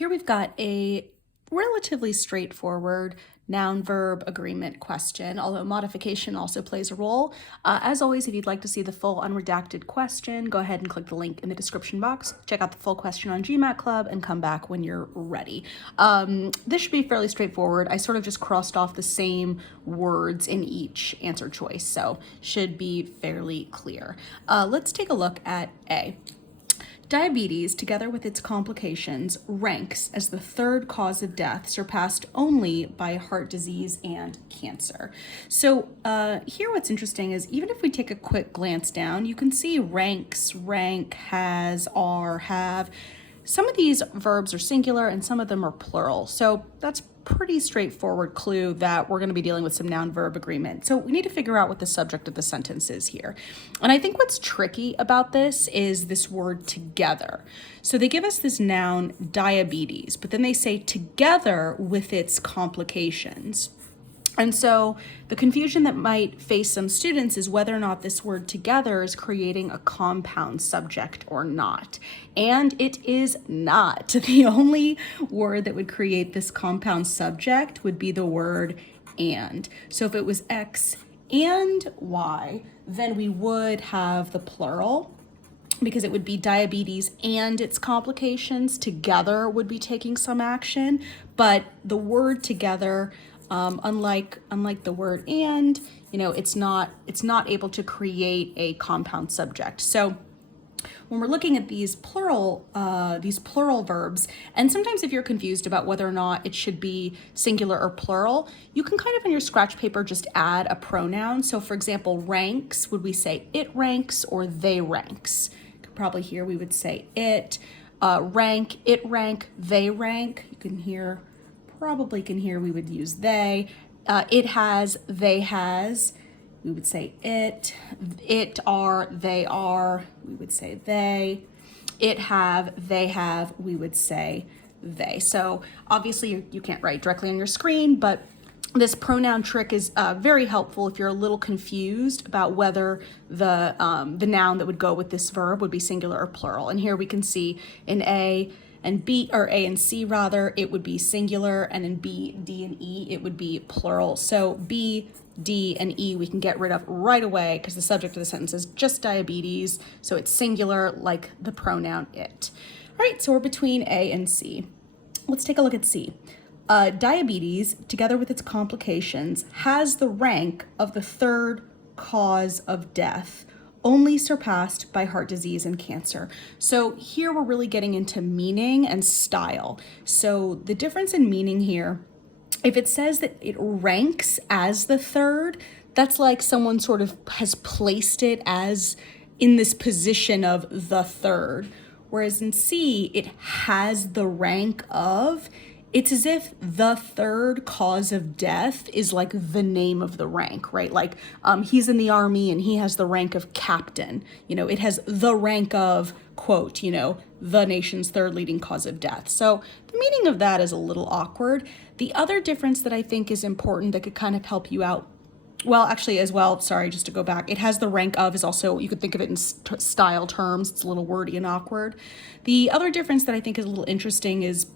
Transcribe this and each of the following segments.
Here we've got a relatively straightforward noun-verb agreement question, although modification also plays a role. As always, if you'd like to see the full unredacted question, go ahead and click the link in the description box. Check out the full question on GMATClub and come back when you're ready. This should be fairly straightforward. I sort of just crossed off the same words in each answer choice, so should be fairly clear. Let's take a look at A. Diabetes, together with its complications, ranks as the third cause of death, surpassed only by heart disease and cancer. So here what's interesting is even if we take a quick glance down, you can see ranks, rank, has, are, have. Some of these verbs are singular and some of them are plural. So that's pretty straightforward clue that we're going to be dealing with some noun-verb agreement. So we need to figure out what the subject of the sentence is here. And I think what's tricky about this is this word together. So they give us this noun diabetes, but then they say together with its complications. And so the confusion that might face some students is whether or not this word together is creating a compound subject or not. And it is not. The only word that would create this compound subject would be the word and. So if it was X and Y, then we would have the plural, because it would be diabetes and its complications together would be taking some action. But the word together, unlike the word and, it's not able to create a compound subject. So when we're looking at these plural verbs, and sometimes if you're confused about whether or not it should be singular or plural, you can kind of in your scratch paper just add a pronoun. So for example, ranks, would we say it ranks or they ranks? You could probably hear we would say it, rank, it rank, they rank. You can hear, probably can hear we would use they. It has, they has, we would say it are, they are, we would say they. It have, they have, we would say they. So obviously you can't write directly on your screen, but this pronoun trick is very helpful if you're a little confused about whether the noun that would go with this verb would be singular or plural. And here we can see in A and B, or A and C rather, it would be singular, and in B, D, and E, it would be plural. So B, D, and E we can get rid of right away because the subject of the sentence is just diabetes, so it's singular like the pronoun it. All right, so we're between A and C. Let's take a look at C. Diabetes, together with its complications, has the rank of the third cause of death, only surpassed by heart disease and cancer. So here we're really getting into meaning and style. So the difference in meaning here, if it says that it ranks as the third, that's like someone sort of has placed it as in this position of the third. Whereas in C, it has the rank of. It's as if the third cause of death is like the name of the rank, right? Like he's in the army and he has the rank of captain. It has the rank of, quote, the nation's third leading cause of death. So the meaning of that is a little awkward. The other difference that I think is important that could kind of help you out, well, actually as well, sorry, just to go back, it has the rank of is also, you could think of it in style terms. It's a little wordy and awkward. The other difference that I think is a little interesting is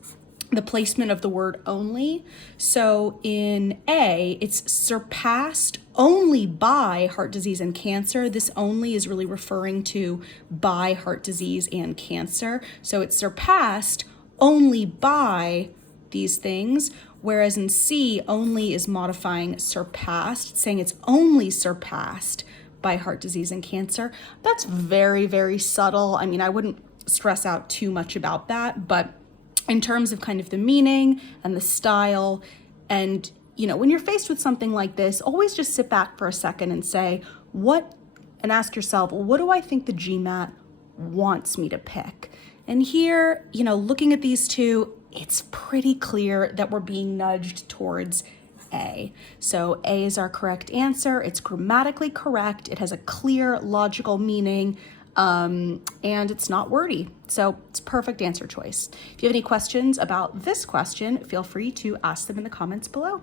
the placement of the word only. So in A, it's surpassed only by heart disease and cancer. This only is really referring to by heart disease and cancer. So it's surpassed only by these things, whereas in C, only is modifying surpassed, saying it's only surpassed by heart disease and cancer. That's very, very subtle. I mean, I wouldn't stress out too much about that, but in terms of kind of the meaning and the style, and when you're faced with something like this, always just sit back for a second and say, and ask yourself, what do I think the GMAT wants me to pick? And here, looking at these two, it's pretty clear that we're being nudged towards A. So A is our correct answer. It's grammatically correct. It has a clear logical meaning. And it's not wordy. So it's a perfect answer choice. If you have any questions about this question, feel free to ask them in the comments below.